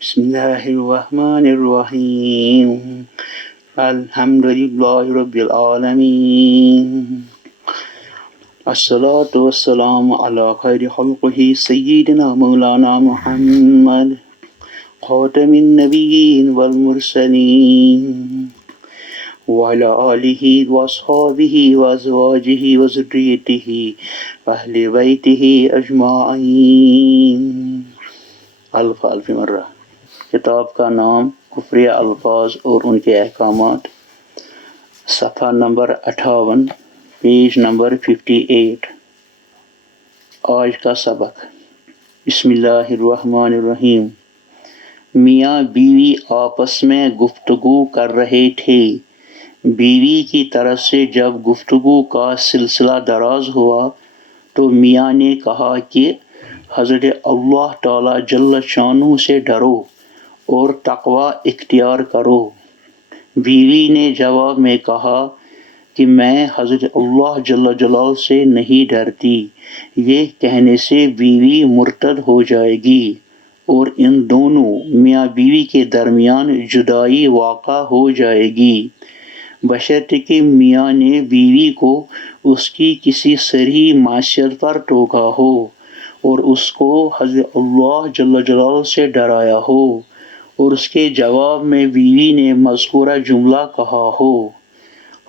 بسم الله الرحمن الرحيم الحمد لله رب العالمين الصلاة والسلام على خير خلقه سيدنا مولانا محمد خاتم النبيين والمرسلين وعلى آله وأصحابه وأزواجه وذريته وأهل بيته أجمعين الف الف مرہ۔ کتاب کا نام کفریہ الفاظ اور ان کے احکامات، صفحہ نمبر 58، پیج نمبر 58۔ آج کا سبق، بسم اللہ الرحمن الرحیم۔ میاں بیوی آپس میں گفتگو کر رہے تھے۔ بیوی کی طرف سے جب گفتگو کا سلسلہ دراز ہوا تو میاں نے کہا کہ حضرت اللہ تعالی جل شانہ سے ڈرو اور تقوی اختیار کرو۔ بیوی نے جواب میں کہا کہ میں حضرت اللہ جل جلالہ سے نہیں ڈرتی۔ یہ کہنے سے بیوی مرتد ہو جائے گی اور ان دونوں میاں بیوی کے درمیان جدائی واقع ہو جائے گی، بشرطے کہ میاں نے بیوی کو اس کی کسی صریح معصیت پر ٹوکا ہو اور اس کو حضرت اللہ جل جلالہ سے ڈرایا ہو اور اس کے جواب میں بیوی نے مذکورہ جملہ کہا ہو۔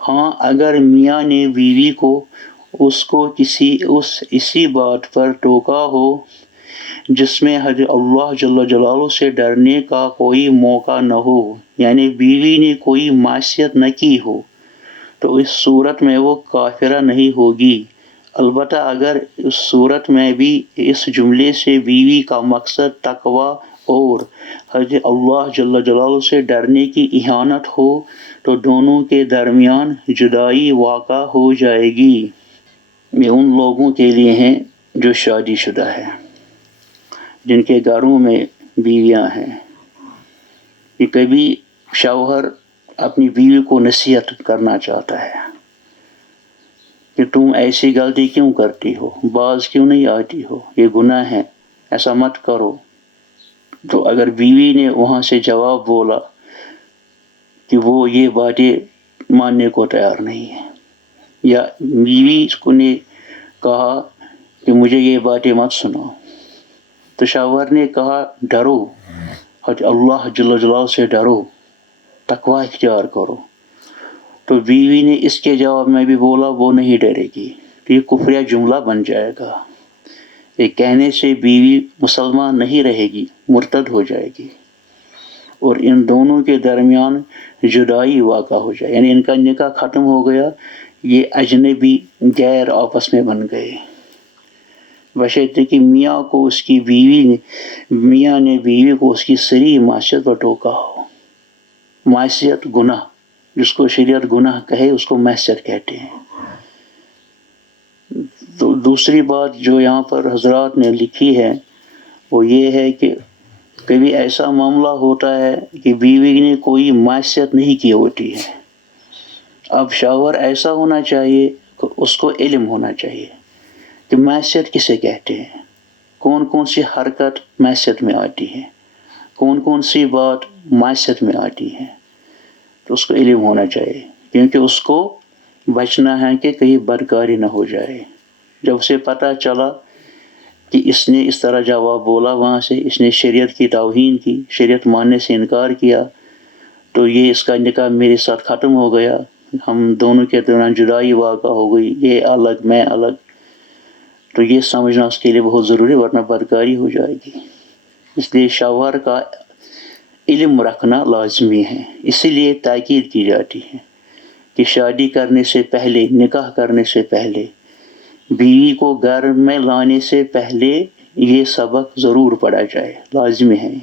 ہاں، اگر میاں نے بیوی کو اس کو اسی بات پر ٹوکا ہو جس میں حضرت اللہ جل جلالہ سے ڈرنے کا کوئی موقع نہ ہو، یعنی بیوی نے کوئی معصیت نہ کی ہو، تو اس صورت میں وہ کافرہ نہیں ہوگی۔ البتہ اگر اس صورت میں بھی اس جملے سے بیوی کا مقصد تقوی اور حضرت اللہ جل جلالہ سے ڈرنے کی اہانت ہو تو دونوں کے درمیان جدائی واقع ہو جائے گی۔ یہ ان لوگوں کے لیے ہیں جو شادی شدہ ہیں، جن کے گھروں میں بیویاں ہیں، کہ کبھی شوہر اپنی بیوی کو نصیحت کرنا چاہتا ہے کہ تم ایسی غلطی کیوں کرتی ہو، باز کیوں نہیں آتی ہو، یہ گناہ ہے، ایسا مت کرو۔ تو اگر بیوی نے وہاں سے جواب بولا کہ وہ یہ باتیں ماننے کو تیار نہیں ہے، یا بیوی کو نے کہا کہ مجھے یہ باتیں مت سناؤ، تو شوہر نے کہا ڈرو، حضرت اللہ جل جلالہ سے ڈرو، تقوی اختیار کرو، تو بیوی نے اس کے جواب میں بھی بولا وہ نہیں ڈرے گی، تو یہ کفریہ جملہ بن جائے گا۔ یہ کہنے سے بیوی مسلمان نہیں رہے گی، مرتد ہو جائے گی اور ان دونوں کے درمیان جدائی واقع ہو جائے، یعنی ان کا نکاح ختم ہو گیا، یہ اجنبی غیر آپس میں بن گئے، بشرطے کہ میاں نے بیوی کو اس کی صریح معصیت پر ٹوکا ہو۔ معصیت گناہ، جس کو شریعت گناہ کہے اس کو معصیت کہتے ہیں۔ تو دوسری بات جو یہاں پر حضرات نے لکھی ہے وہ یہ ہے کہ کبھی ایسا معاملہ ہوتا ہے کہ بیوی نے کوئی معصیت نہیں کی ہوتی ہے، اب شوہر ایسا ہونا چاہیے کہ اس کو علم ہونا چاہیے کہ معصیت کسے کہتے ہیں، کون کون سی حرکت معصیت میں آتی ہے، کون کون سی بات معصیت میں آتی ہے، تو اس کو علم ہونا چاہیے، کیونکہ اس کو بچنا ہے کہ کہیں بدکاری نہ ہو جائے۔ جب اسے پتہ چلا کہ اس نے اس طرح جواب بولا، وہاں سے اس نے شریعت کی توہین کی، شریعت ماننے سے انکار کیا، تو یہ اس کا نکاح میرے ساتھ ختم ہو گیا، ہم دونوں کے دوران جدائی واقع ہو گئی، یہ الگ میں الگ، تو یہ سمجھنا اس کے لیے بہت ضروری، ورنہ بدکاری ہو جائے گی۔ اس لیے شوہر کا علم رکھنا لازمی ہے، اسی لیے تاکید کی جاتی ہے کہ شادی کرنے سے پہلے، نکاح کرنے سے پہلے، بیوی کو گھر میں لانے سے پہلے یہ سبق ضرور پڑھا جائے، لازمی ہے۔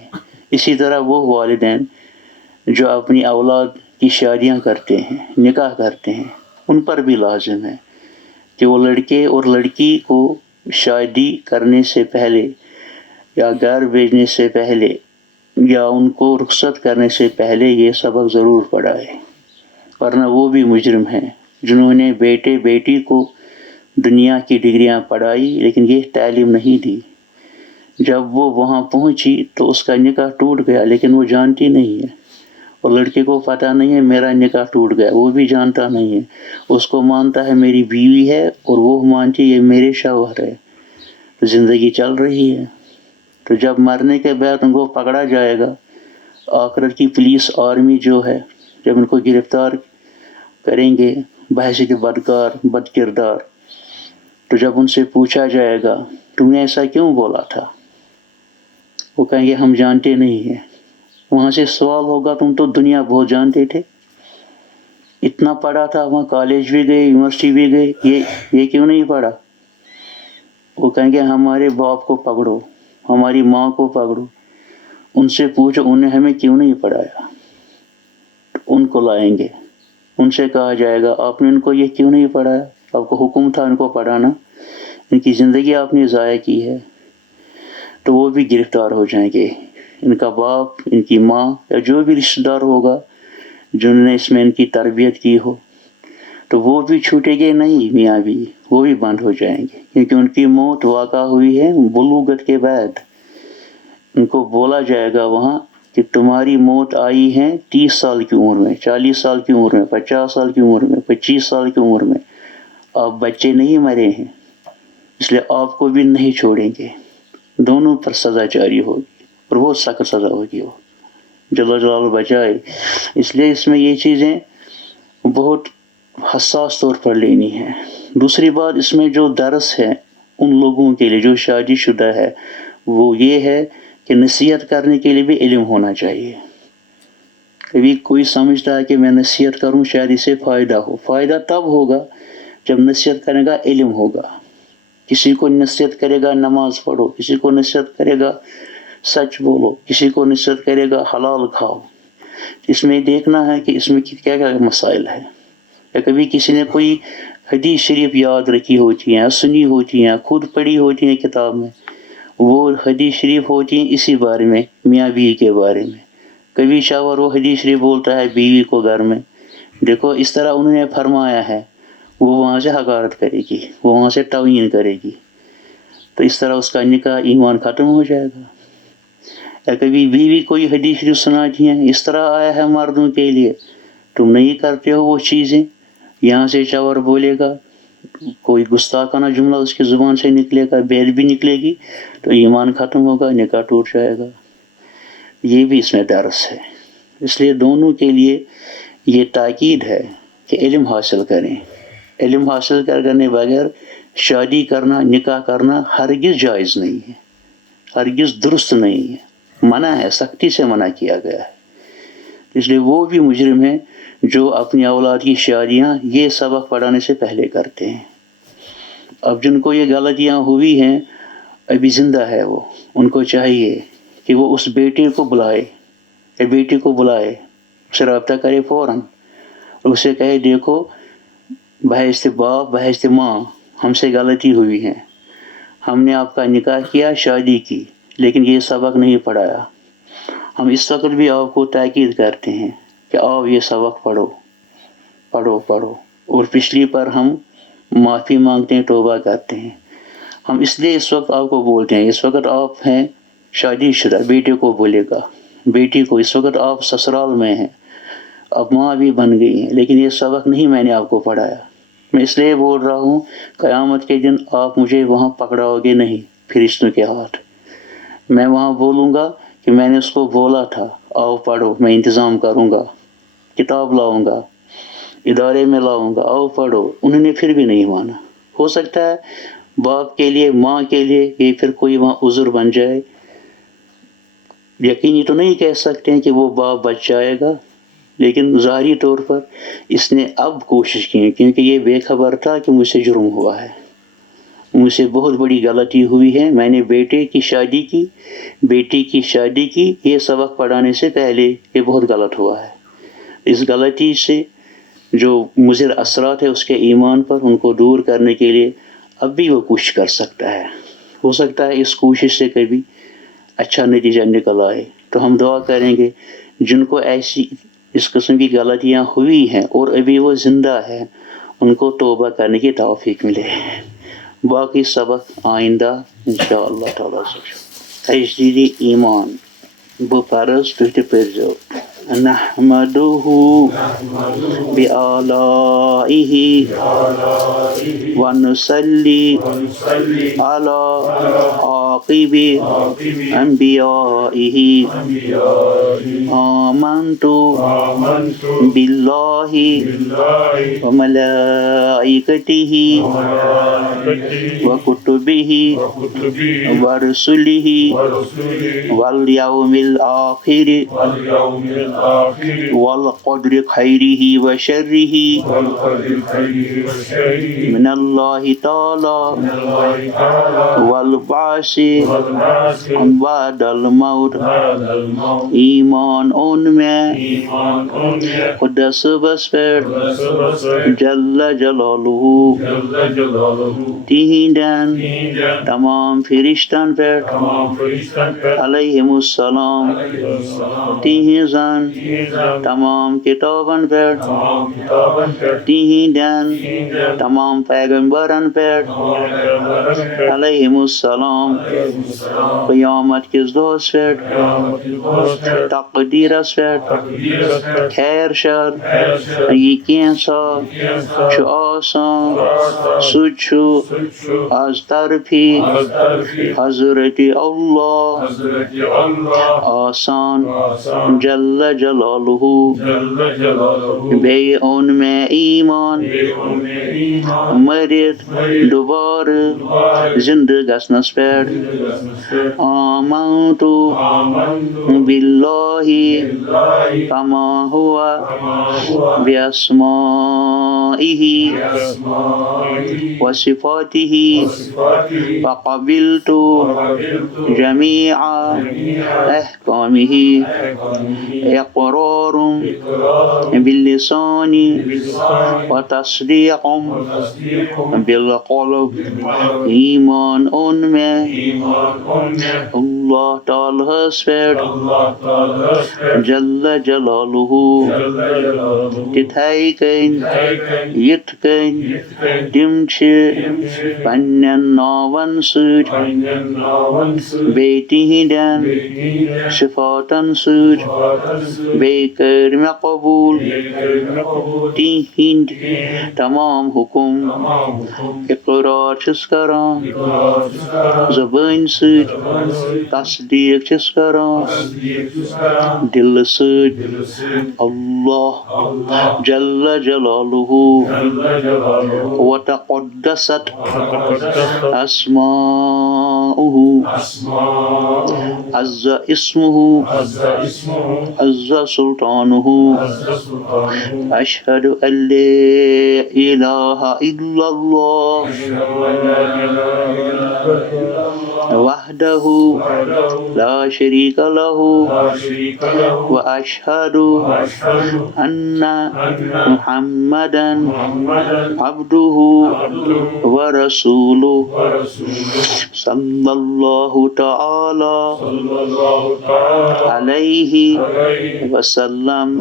اسی طرح وہ والدین جو اپنی اولاد کی شادیاں کرتے ہیں، نکاح کرتے ہیں، ان پر بھی لازم ہے کہ وہ لڑکے اور لڑکی کو شادی کرنے سے پہلے یا گھر بھیجنے سے پہلے یا ان کو رخصت کرنے سے پہلے یہ سبق ضرور پڑھائے، ورنہ وہ بھی مجرم ہیں جنہوں نے بیٹے بیٹی کو دنیا کی ڈگریاں پڑھائی لیکن یہ تعلیم نہیں دی جب وہ وہاں پہنچی تو اس کا نکاح ٹوٹ گیا، لیکن وہ جانتی نہیں ہے، اور لڑکے کو پتہ نہیں ہے میرا نکاح ٹوٹ گیا، وہ بھی جانتا نہیں ہے، اس کو مانتا ہے میری بیوی ہے اور وہ مانتی ہے یہ میرے شوہر ہے، زندگی چل رہی ہے۔ تو جب مرنے کے بعد ان کو پکڑا جائے گا، آخرت کی پولیس آرمی جو ہے جب ان کو گرفتار کریں گے بحیثیت بدکار بد کردار، تو جب ان سے پوچھا جائے گا تم نے ایسا کیوں بولا تھا، وہ کہیں گے ہم جانتے نہیں ہیں۔ وہاں سے سوال ہوگا تم تو دنیا بہت جانتے تھے، اتنا پڑھا تھا، وہاں کالج بھی گئے یونیورسٹی بھی گئے، یہ کیوں نہیں پڑھا؟ وہ کہیں گے ہمارے باپ کو پکڑو، ہماری ماں کو پکڑو، ان سے پوچھو انہیں ہمیں کیوں نہیں پڑھایا۔ ان کو لائیں گے، ان سے کہا جائے گا آپ نے ان کو یہ کیوں نہیں پڑھایا، آپ کو حکم تھا ان کو پڑھانا، ان کی زندگی آپ نے ضائع کی ہے۔ تو وہ بھی گرفتار ہو جائیں گے، ان کا باپ، ان کی ماں یا جو بھی رشتہ دار ہوگا جنہوں نے اس میں ان کی تربیت کی ہو، تو وہ بھی چھوٹے گے نہیں، میاں بھی وہ بھی بند ہو جائیں گے، کیونکہ ان کی موت واقع ہوئی ہے بلوغت کے بعد۔ ان کو بولا جائے گا وہاں کہ تمہاری موت آئی ہے 30 سال کی عمر میں، 40 سال کی عمر میں، 50 سال کی عمر میں، 25 سال کی عمر میں، آپ بچے نہیں مرے ہیں، اس لیے آپ کو بھی نہیں چھوڑیں گے، دونوں پر سزا جاری ہوگی اور بہت سخت سزا ہوگی، وہ جل جلالہ بچائے۔ اس لیے اس میں یہ چیزیں بہت حساس طور پر لینی ہے۔ دوسری بات اس میں جو درس ہے ان لوگوں کے لیے جو شادی شدہ ہے، وہ یہ ہے کہ نصیحت کرنے کے لیے بھی علم ہونا چاہیے۔ کبھی کوئی سمجھتا ہے کہ میں نصیحت کروں شاید اسے فائدہ ہو، فائدہ تب ہوگا جب نصیحت کرنے کا علم ہوگا۔ کسی کو نصیحت کرے گا نماز پڑھو، کسی کو نصیحت کرے گا سچ بولو، کسی کو نصیحت کرے گا حلال کھاؤ، اس میں دیکھنا ہے کہ اس میں کیا کیا مسائل ہے۔ یا کبھی کسی نے کوئی حدیث شریف یاد رکھی ہوتی ہیں، سنی ہوتی ہیں، خود پڑھی ہوتی ہیں کتاب میں، وہ حدیث شریف ہوتی ہیں اسی بارے میں، میاں بیوی کے بارے میں۔ کبھی شوہر وہ حدیث شریف بولتا ہے بیوی کو گھر میں، دیکھو اس طرح انہوں نے فرمایا ہے، وہ وہاں سے حقارت کرے گی، وہ وہاں سے توہین کرے گی، تو اس طرح اس کا نکاح ایمان ختم ہو جائے گا۔ یا کبھی بیوی کوئی حدیث شریف سناتی ہیں، اس طرح آیا ہے مردوں کے لیے، تم نہیں کرتے ہو وہ چیزیں، یہاں سے شوہر بولے گا، کوئی گستاخانہ جملہ اس کی زبان سے نکلے گا، بے ادبی نکلے گی، تو ایمان ختم ہوگا، نکاح ٹوٹ جائے گا۔ یہ بھی اس میں درس ہے۔ اس لیے دونوں کے لیے یہ تاکید ہے کہ علم حاصل کریں۔ علم حاصل کرنے بغیر شادی کرنا، نکاح کرنا ہرگز جائز نہیں ہے، ہرگز درست نہیں ہے، منع ہے، سختی سے منع کیا گیا ہے۔ اس لیے وہ بھی مجرم ہیں جو اپنی اولاد کی شادیاں یہ سبق پڑھانے سے پہلے کرتے ہیں۔ اب جن کو یہ غلطیاں ہوئی ہیں، ابھی زندہ ہے وہ، ان کو چاہیے کہ وہ اس بیٹے کو بلائے یا بیٹی کو بلائے، اس سے رابطہ کرے فوراً، اور اسے کہے دیکھو بحیثیت باپ بحیثیت ماں ہم سے غلطی ہوئی ہے، ہم نے آپ کا نکاح کیا، شادی کی، لیکن یہ سبق نہیں پڑھایا، ہم اس وقت بھی آپ کو تاکید کرتے ہیں کہ آؤ یہ سبق پڑھو پڑھو پڑھو، اور پچھلی پر ہم معافی مانگتے ہیں، توبہ کرتے ہیں۔ ہم اس لیے اس وقت آپ کو بولتے ہیں، اس وقت آپ ہیں شادی شدہ، بیٹے کو بولے گا، بیٹی کو اس وقت آپ سسرال میں ہیں، اب ماں بھی بن گئی ہیں، لیکن یہ سبق نہیں میں نے آپ کو پڑھایا، میں اس لیے بول رہا ہوں قیامت کے دن آپ مجھے وہاں پکڑاؤ گے نہیں فرشتوں کے ہاتھ، میں وہاں بولوں گا کہ میں نے اس کو بولا تھا آؤ پڑھو، میں انتظام کروں گا، کتاب لاؤں گا، ادارے میں لاؤں گا، آؤ پڑھو، انہوں نے پھر بھی نہیں مانا۔ ہو سکتا ہے باپ کے لیے، ماں کے لیے یہ پھر کوئی وہاں عذر بن جائے، یقینی تو نہیں کہہ سکتے ہیں کہ وہ باپ بچ جائے گا، لیکن ظاہری طور پر اس نے اب کوشش کی، کیونکہ یہ بے خبر تھا کہ مجھ سے جرم ہوا ہے، مجھ سے بہت بڑی غلطی ہوئی ہے، میں نے بیٹے کی شادی کی، بیٹی کی شادی کی، یہ سبق پڑھانے سے پہلے یہ بہت غلط ہوا ہے۔ اس غلطی سے جو مضر اثرات ہے اس کے ایمان پر، ان کو دور کرنے کے لیے اب بھی وہ کوشش کر سکتا ہے، ہو سکتا ہے اس کوشش سے کبھی اچھا نتیجہ نکل آئے۔ تو ہم دعا کریں گے جن کو ایسی اس قسم کی غلطیاں ہوئی ہیں اور ابھی وہ زندہ ہے، ان کو توبہ کرنے کی توفیق ملے۔ باقی سبق آئندہ انشاءاللہ تعالیٰ سے تجدید ایمان بپرست تُہۍ تہِ پٔرۍزیو نحمده بآلائه ونصلي على عاقب أنبيائه آمنت بالله وملائكته وكتبه ورسله واليوم الآخر والقدر خيره وشره من الله تعالى والبعث بعد الموت ایمان اون میں خدا صبح پر جل جلالہ تہندین تمام فرشتن پر علیہم السلام تہذن تمام کتابن پر تہندین تمام پیغمبرن پر علیہم السلام قیامت کس دۄہس پٮ۪ٹھ تقدیرس پٮ۪ٹھ خیر شر یہ کینٛژھا چھُ آسان سُہ چھُ از طرفی حضرت اللہ آسان جل جلالہ بیٚیہِ اوٚن مےٚ ایمان مٔرِتھ دوبارٕ زندٕ گژھنس پٮ۪ٹھ آمنت باللہ کما هو بأسمائه وصفاته فقبلت جميع أحكامه إقرار باللسان وتصديق بالقلب ایمان اون میں اللہ تعالیٰ پٮ۪ٹھ جل جلالہ تِتھَے کٔنۍ یِتھ کٔنۍ تِم چھِ پنٛنٮ۪ن ناوَن سۭتۍ بیٚیہِ تِہنٛدٮ۪ن صفاتن سۭتۍ بیٚیہِ کٔرۍ مےٚ قبوٗل تِہنٛدۍ تمام حکم اقرار چھُس کران زبٲنۍ سۭتۍ تصدیٖق چھُس کران دلہٕ سۭتۍ اللہ جل جلالہ وتقدست اسماؤہ عز اسمہ عز سلطانہ اشہد ان لا الہ الا اللہ وحدہ لا شریک لہ واشہد ان محمدا عبدہ ورسولہ صلی اللہ تعالی علیہ وسلم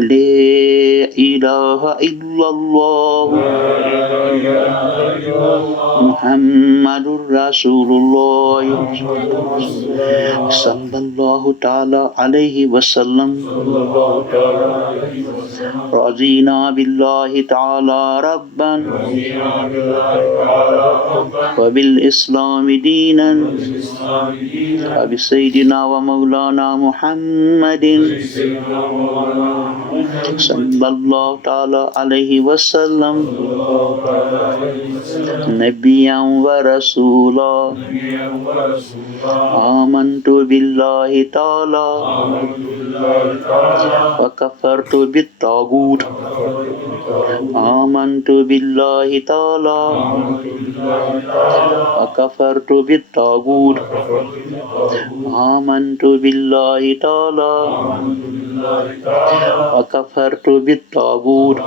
لا الہ الا اللہ محمد رسول اللہ صلی اللہ تعالی علیہ وسلم رضینا باللہ تعالی ربا وبالاسلام دینا وبسیدنا ومولانا محمد صلی اللہ تعالی علیہ وسلم نبیا ورسولا آمنت باللہ تعالی وکفرت بالطاغوت آمنت باللہ تعالی وکفرت بالطاغوت آمنت باللہ تعالی وکفرت بالطاغوت